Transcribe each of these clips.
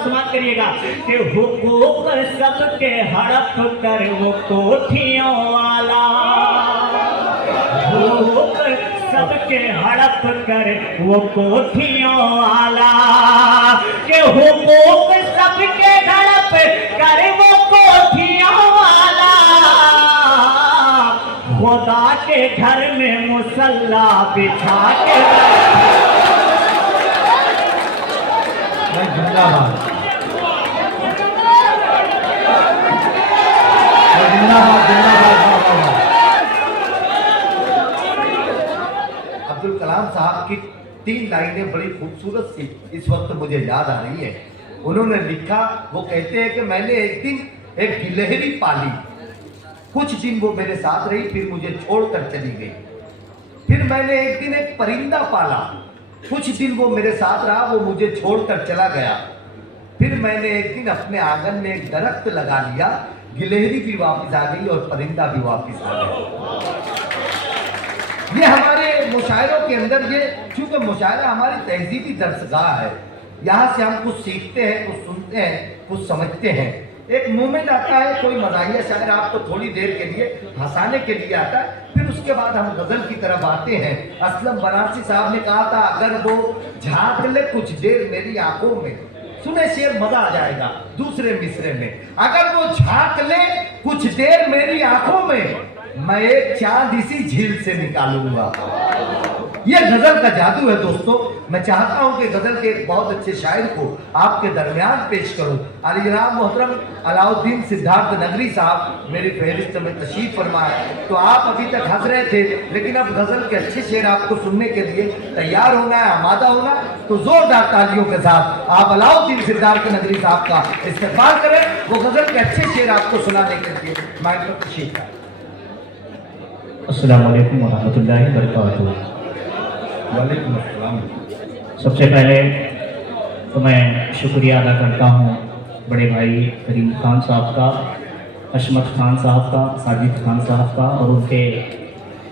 समाप्त करिएगा कि हुकूक सबके हड़प कर वो कोठियों वाला, हुकूक सबके हड़प कर वो कोठियों वाला, कि हुकूक सबके हड़प कर वो कोठियों वाला, खुदा के घर में मुसल्ला बिछा के जिंदाबाद अब्दुल कलाम साहब की 3 लाइनें बड़ी खूबसूरत सी इस वक्त मुझे याद आ रही है। उन्होंने लिखा, वो कहते हैं कि मैंने एक दिन एक गिलहरी पाली, कुछ दिन वो मेरे साथ रही, फिर मुझे छोड़कर चली गई। फिर मैंने एक दिन एक परिंदा पाला, कुछ दिन वो मेरे साथ रहा, वो मुझे छोड़कर चला गया। फिर मैंने एक दिन अपने आंगन में एक दरख्त लगा लिया, गिलहरी भी वापस आ गई और परिंदा भी वापस आ गया। ये हमारे मुशायरों के अंदर, ये चूंकि मुशायरा हमारी तहजीबी दरसगाह है, यहाँ से हम कुछ सीखते हैं, कुछ सुनते हैं, कुछ समझते हैं। एक मोमेंट आता है, कोई मज़ाहिया शायर आपको थोड़ी देर के लिए हंसाने के लिए आता है, फिर उसके बाद हम गजल की तरफ आते हैं। असलम बनारसी साहब ने कहा था, अगर वो झांक ले कुछ देर मेरी आंखों में, सुने शेर मजा आ जाएगा दूसरे मिसरे में, अगर वो झांक ले कुछ देर मेरी आंखों में, मैं एक चांद इसी झील से निकालूंगा। ये गजल का जादू है दोस्तों। मैं चाहता हूं कि गजल के एक बहुत अच्छे शायर को आपके दरमियान पेश करूं। अली जनाब मोहतरम अलाउद्दीन सिद्धार्थ नगरी साहब मेरी फहरिस्त में तशरीफ फरमाए। तो आप अभी तक हंस रहे थे, लेकिन अब गजल के अच्छे शेर आपको सुनने के लिए तैयार होना है, आमादा होना। तो जोरदार तालियों के साथ आप अलाउद्दीन सिद्धार्थ नगरी साहब का इस्तेमाल करें, वो गजल के अच्छे शेर आपको सुनाने के लिए माइक पर तशरीफ लाएं। अस्सलाम वालेकुम वरहमतुल्लाहि वबरकातुहू। वालेकुम अस्सलाम। सबसे पहले तो मैं शुक्रिया अदा करता हूँ बड़े भाई करीम खान साहब का, अशमत खान साहब का, साजिद खान साहब का और उनके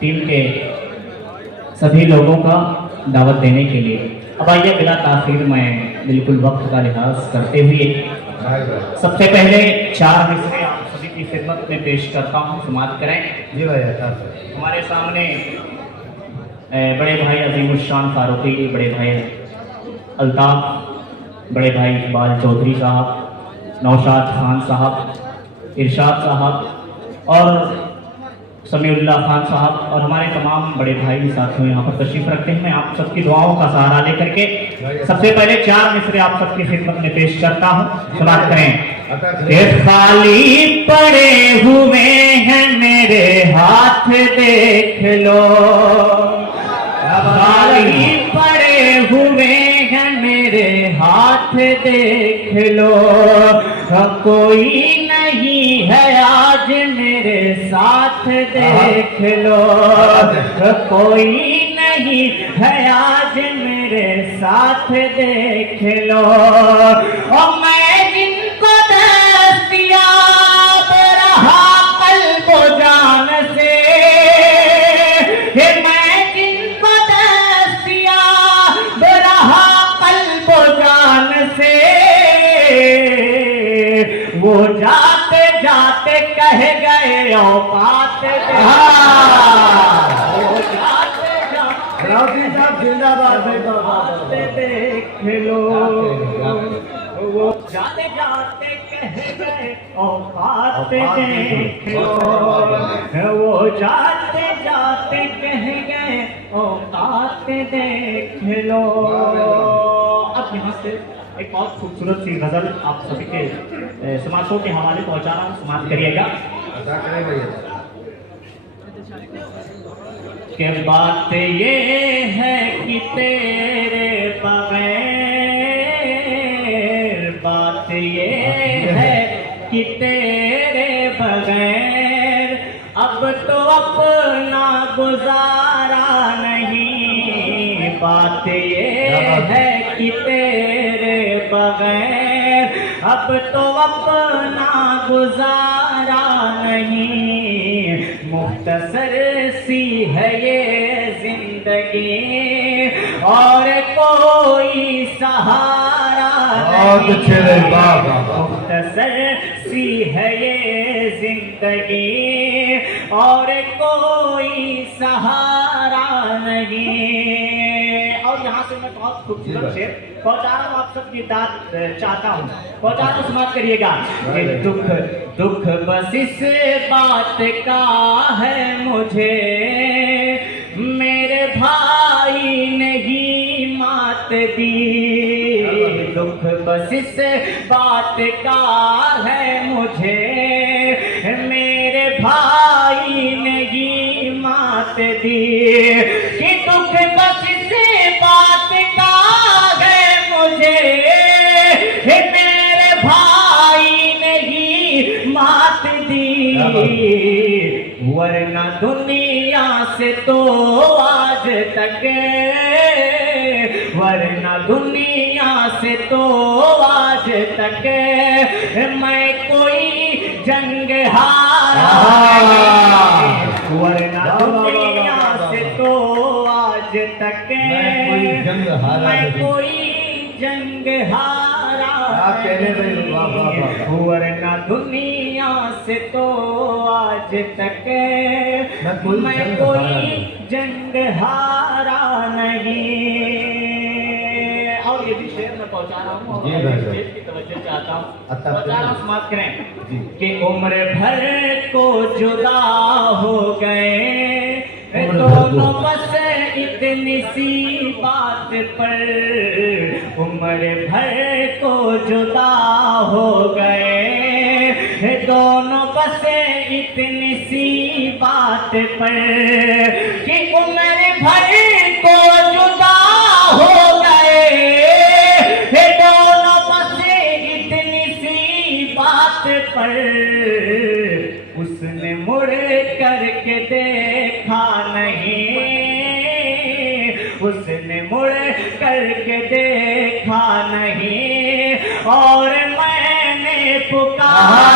टीम के सभी लोगों का दावत देने के लिए। अब आइए बिला ताखीर मैं बिल्कुल वक्त का लिहाज करते हुए सबसे पहले 4 मिसरे आप सभी की खिदमत में पेश करता हूँ, समाप्त करें। जी भाई, हमारे सामने बड़े भाई अजीमुशान फारूकी, बड़े भाई अल्ताफ, बड़े भाई इकबाल चौधरी साहब, नौशाद खान साहब, इरशाद साहब और समीउल्लाह खान साहब और हमारे तमाम बड़े भाई साथियों यहाँ पर तशरीफ रखते हैं। मैं आप सबकी दुआओं का सहारा लेकर के सबसे पहले 4 मिसरे आप सबकी खिदमत में पेश करता हूँ, समाप्त करें। खाली पड़े हुए हैं मेरे हाथ देख लो, खाली पड़े हुए हैं मेरे हाथ देख लो, कोई नहीं है आज मेरे साथ देख लो, कोई नहीं है आज मेरे साथ देख लो। और मैं जिनको दस्तयाब रहा कल्बो जान से, मैं जिनको दस्तयाब रहा कल्बो जान से, वो जाते जाते कह गए औकात दे, वो जाते जाते जिंदाबाद देख लो, वो जाते जाते कह गए औकात देख लो, वो जाते जाते कह गए औकात देख लो। अब यहाँ से एक बहुत खूबसूरत सी गजल आप सभी के समाजों के हवाले पहुंचा रहा हूँ, समाप्त करिएगा। कि बात ये है कि तेरे बगैर, बात ये है कि तेरे बगैर अब तो अपना गुजारा नहीं, बात ये है कि तेरे बगैर अब तो अपना गुजारा नहीं, मुख्तसर सी है ये जिंदगी और कोई सहारा बहुत अच्छे रहे, वाह वाह वाह। मुख्तसर सी है ये जिंदगी और कोई सहारा नहीं। और यहाँ से मैं बहुत खूबसूरत शेर पहुंचा रहा हूँ आप सबकी दाद चाहता हूँ, पहुंचा रहा हूँ, समाप्त करिएगा कि दुख दुख बस इस बात का है मुझे, मेरे भाई ने ही मात दी। दुख बस इस बात का है मुझे, मेरे भाई ने ही मात दी। कि दुख बस इस बात का है मुझे, मेरे भाई ने ही मात दी। वरना दुनिया से तो आज तक, वरना दुनिया से तो आज तक मैं कोई जंग हारा नहीं। वरना दुनिया से तो आज तक मैं कोई जंग हारा मैं नहीं। कोई जंग हारा आप कहने रहे, वाह वाह वाह वाह। वरना दुनिया से तो आज तक मैं कोई मैं जंग कोई हारा नहीं। जंग हारा नहीं। और ये भी शेर मैं पहुंचा रहा हूँ, जी और भाई इस साहब। शेर की तवज्जो चाहता हूँ, अच्छा, पहुंचा रहा हूँ, समाप्त जी। करें कि उम्र भर को जुदा हो गए उम्र भर को। दोनों बस इतनी सी बात पर, उम्र भर को जुदा हो गए दोनों बस इतनी सी बात पर। कि उम्र भर को जुदा हो गए दोनों बस इतनी सी बात पर। उसने मुड़ करके देखा नहीं, उसने मुड़ करके देखा नहीं, और मैंने पुकारा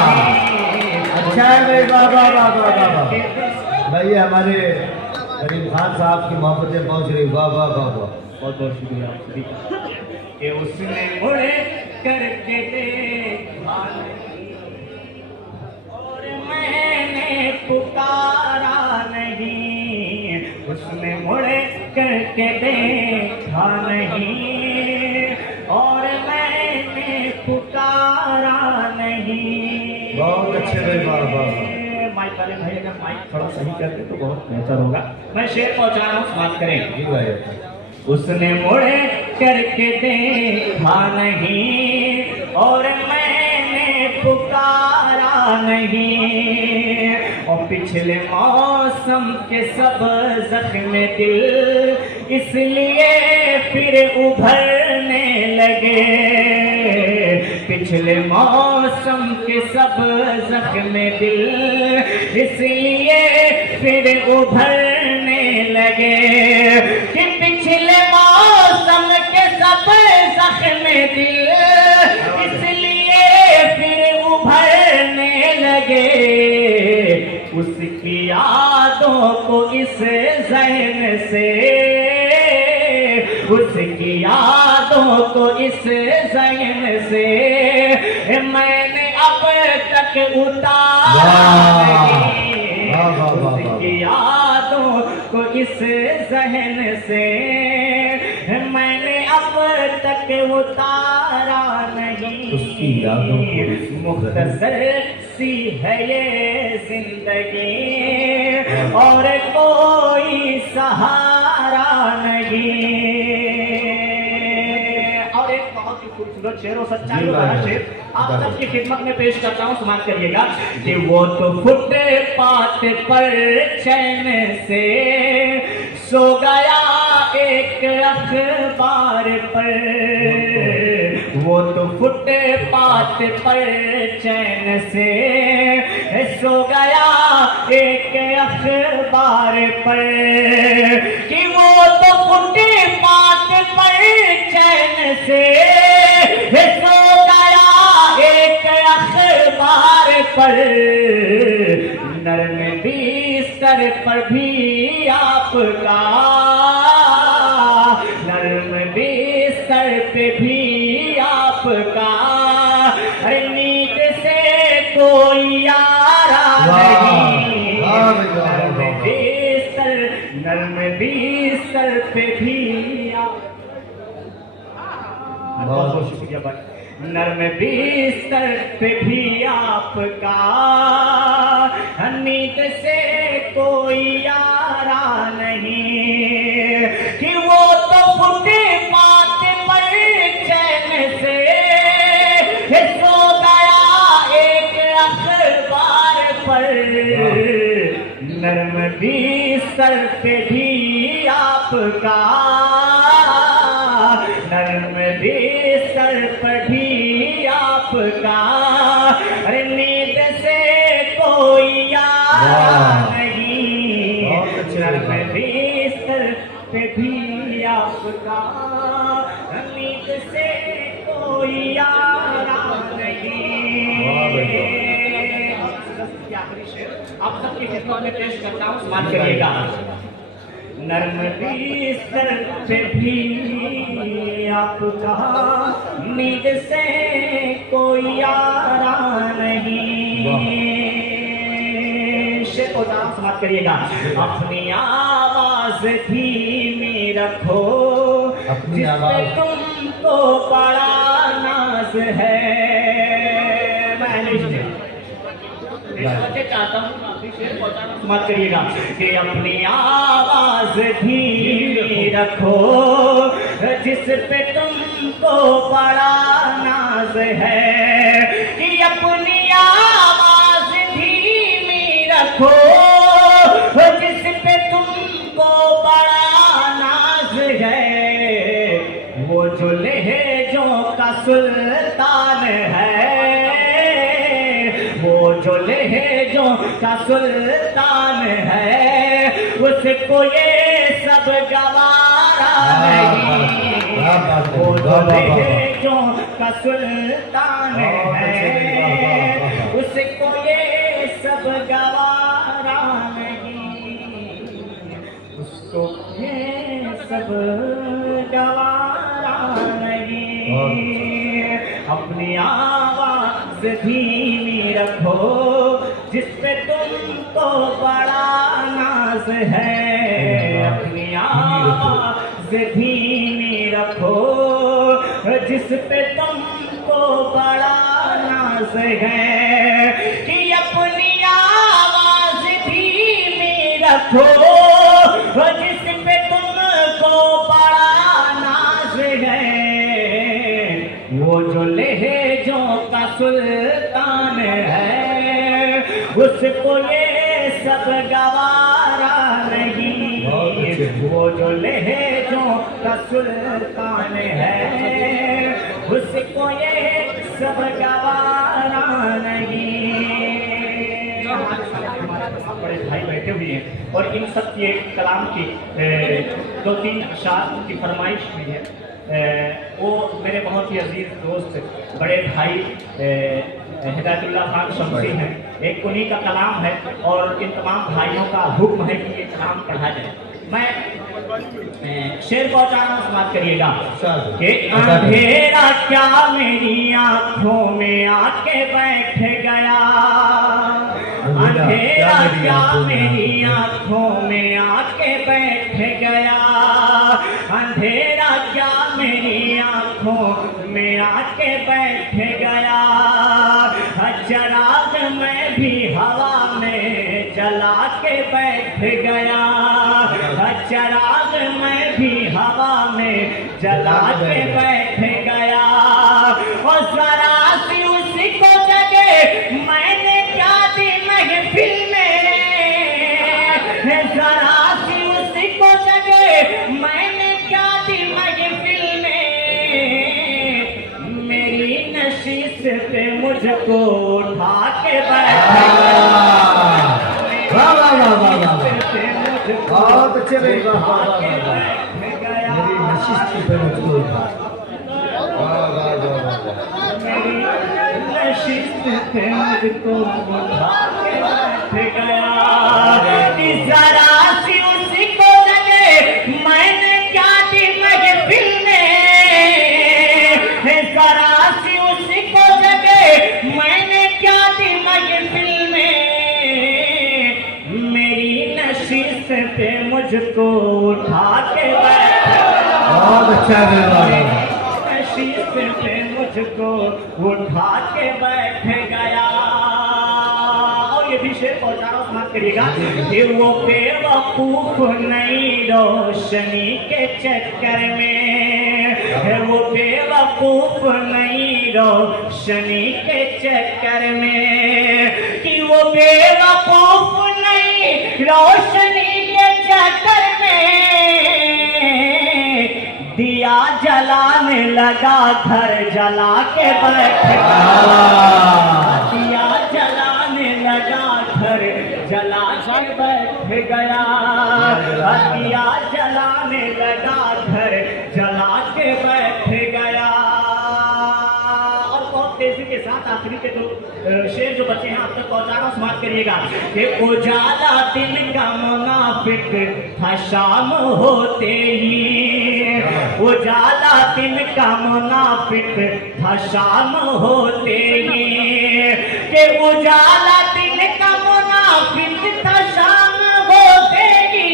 नहीं। अच्छा है भाई, वाह वाह वाह वाह वाह वाह। भाई ये हमारे करीम खान साहब की मोहब्बतें पहुंच रही, वाह वाह वाह वाह। बहुत बहुत शुक्रिया आप सभी का कि उसने मुड़ करके देखा नहीं, और मैंने पुकारा नहीं। उसने मुड़ करके देखा नहीं, और मैंने पुकारा नहीं। बहुत अच्छे भाई, वाह वाह वाह। माइक वाले भाई अगर माइक थोड़ा सही कर दे तो बहुत बेहतर होगा। मैं शेर पहुंचा रहा हूँ, समाप्त करें। जी भाई। उसने मुड़े करके देखा नहीं, और मैंने पुकारा नहीं। और पिछले मौसम के सब जख्म दिल इसलिए फिर उभरने लगे। पिछले मौसम के सब जख्म दिल इसलिए फिर उभरने लगे। कि पिछले मौसम के सब जख्म दिल इसलिए फिर उभरने लगे। उसकी यादों को इस ज़हन से, उसकी यादों को इस ज़हन से मैंने अब तक उतारा नहीं। वाह, वाह, वाह, वाह। उसकी यादों को इस ज़हन से मैंने अब तक उतारा नहीं। उसकी यादों को इस मुख्तसर सी है ये जिंदगी और कोई सहारा नहीं। और एक बहुत ही खूबसूरत शेर और सच्चाई वाला शेर आप सबकी खिदमत में पेश करता हूँ, समाप्त करिएगा। कि वो तो फुटपाथ पर चैन से सो गया एक अखबार पर। वो तो फुटपाथ पर चैन से सो गया एक अखबार पर। कि वो तो फुटपाथ पर चैन से सो गया एक अखबार पर। नरम बिस्तर पर भी आपका, नरम बिस्तर पे भी आपका, अरे नींद से कोई यारा नहीं, नर्म बिस्तर पे भी बहुत बहुत शुक्रिया भाई। नर्म बिस्तर पे भी आपका, नींद से कोई यारा नहीं, कि वो तो फुटे पाते पर चैन से सो गया एक अखबार पर, नर्म बिस्तर पे भी आपका, नर्म बिस्तर पर भी आपका, अरे नींद से कोई यारा नहीं, नर्म बिस्तर पे भी आपका, नींद से कोई यारा नहीं। आखिरी शेर आप सबकी खिदमत में पेश करता हूँ, समाप्त करिएगा। नर्म बिस्तर पे भी आपका, नींद से कोई यारा नहीं। शेर को समाप्त करिएगा। अपनी आवाज धीमी रखो, अपनी आवाज तुमको बड़ा नाज है। मैं चाहता हूँ मत करिएगा कि अपनी आवाज धीमी रखो, जिस पे तुमको बड़ा नाज है, कि अपनी आवाज धीमी रखो, जिस पे तुमको बड़ा नाज है, वो जो लहजों का सुल्तान है, वो जो लहजों का सुल्तान है, उसको ये सब गवारा नहीं, वो जो लहजों का सुल्तान है, उसको ये सब गवारा नहीं, उसको ये सब गवारा नहीं। अपनी आवाज धीमी रखो, जिस पे तुमको बड़ा नाज है, अपनी आवाज धीमी रखो, जिस पे तुमको बड़ा नाज है, कि अपनी आवाज धीमी रखो, जिस पे तुमको बड़ा नाज है, वो जो लहजों का सुल्तान है, उसको ये सब गवारा नहीं, वो जो लहजों का सुल्तान है, उसको ये सब गवारा नहीं। बड़े भाई बैठे हुए हैं और इन सब के कलाम की 2-3 अशार की फरमाइश हुई है। वो मेरे बहुत ही अजीज दोस्त बड़े भाई हिदायतुल्लाह खान शमसी हैं, एक उन्हीं का कलाम है और इन तमाम भाइयों का हुक्म है कि ये कलाम पढ़ा जाए। मैं शेर पहुंचाना समाप्त करिएगा कि अंधेरा क्या मेरी आंखों में आके बैठ गया, अंधेरा क्या मेरी आंखों में आके बैठ गया, अंधेरा क्या मेरी आंखों में आके बैठ गया, चिराग मैं भी हवा में जला के बैठ गया, चिराग मैं भी हवा में जला के बैठ गया, और जरा सी उसी को जगह मैंने क्या दी महफिल में, जरा सी उसी को जगह मैंने क्या दी महफिल में, मेरी नशीस पे मुझको उठा के बैठ गया, बहुत अच्छे मेरी नशिश पे मुझको उठा, मेरी नशीस पे मुझको उठा के बैठ गया, जरा सी उसी को लगे मैंने क्या दी महफिल में, जरा महफिल में मेरी नशीस पे मुझको उठा के बैठ बहुत अच्छा मेहरबान। नशीस पे मुझको उठा के बैठ गया। और ये भी शेर पहुंचा रहा हूं, समाप्त करिएगा कि वो बेवकूफ नहीं रोशनी के चक्कर में, वो बेवकूफ नहीं रोशनी के चक्कर में, कि वो बेवकूफ नहीं रोशनी के चक्कर में दिया जलाने लगा घर जला के बैठ गया। दिया जलाने लगा घर जला के बैठ गया। दिया जलाने लगा घर जला के बैठ गया। और बहुत तेजी के साथ आखिरी के दो शेर जो बचे हैं आप तक पहुंचाना, समाप्त करिएगा कि उजाला दिन का मुनाफिक था शाम होते ही, उजाला दिन का मुनाफिक था शाम होते ही, कि उजाला दिन का मुनाफिक था शाम होते ही,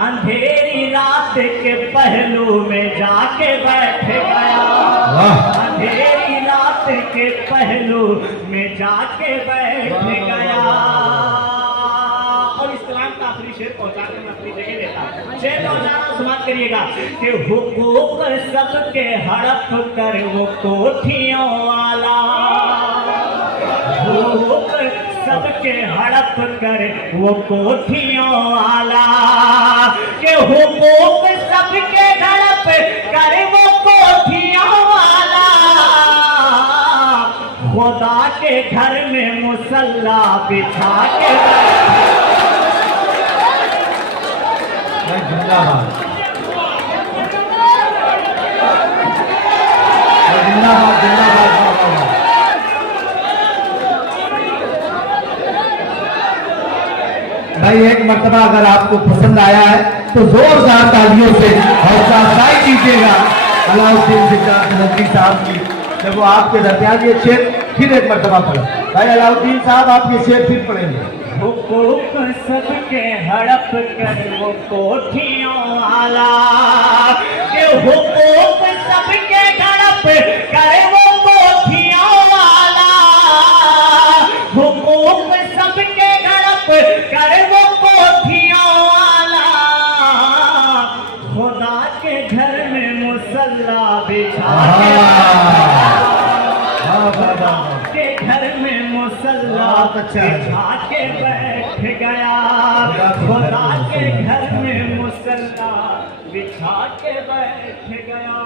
अंधेरी रात के पहलू में जाके बैठ गया। अंधेरी रात के पहलू में जाके बैठ गया। और इस कलाम का आखिरी शेर पहुंचाकर मैं अपनी जगह लेता हूं। शेर पहुंचाना समाप्त करिएगा कि हुकूक सबके हड़प कर वो कोठियों वाला, हुकूक सबके हड़प कर वो कोठियों वाला, कि हुकूक सबके हड़प कर वो कोठियों वाला, खुदा के घर में मुसल्ला बिछा के जिंदाबाद जिंदाबाद जिंदाबाद। भाई एक मर्तबा अगर आपको पसंद आया है तो जोरदार तालियों से हौसला अफजाई कीजिएगा अलाउद्दीन सिद्दीकी नदवी साहब की, जब वो आपके दरमियान ये शेर फिर एक मर्तबा पढ़े। भाई अलाउद्दीन साहब आप ये शेर फिर पढ़ेंगे। हुकूक सबके हड़प कर वो कोठियों वाला, कि हुकूक सबके हड़प कर वो कोठियों वाला, हुकूक सबके हड़प कर वो कोठियों वाला, खुदा के घर में मुसल्ला बिछा के घर में मुसल्ला बिछा के बैठ गया। खुदा के घर में मुसल्ला बिछा के बैठ गया।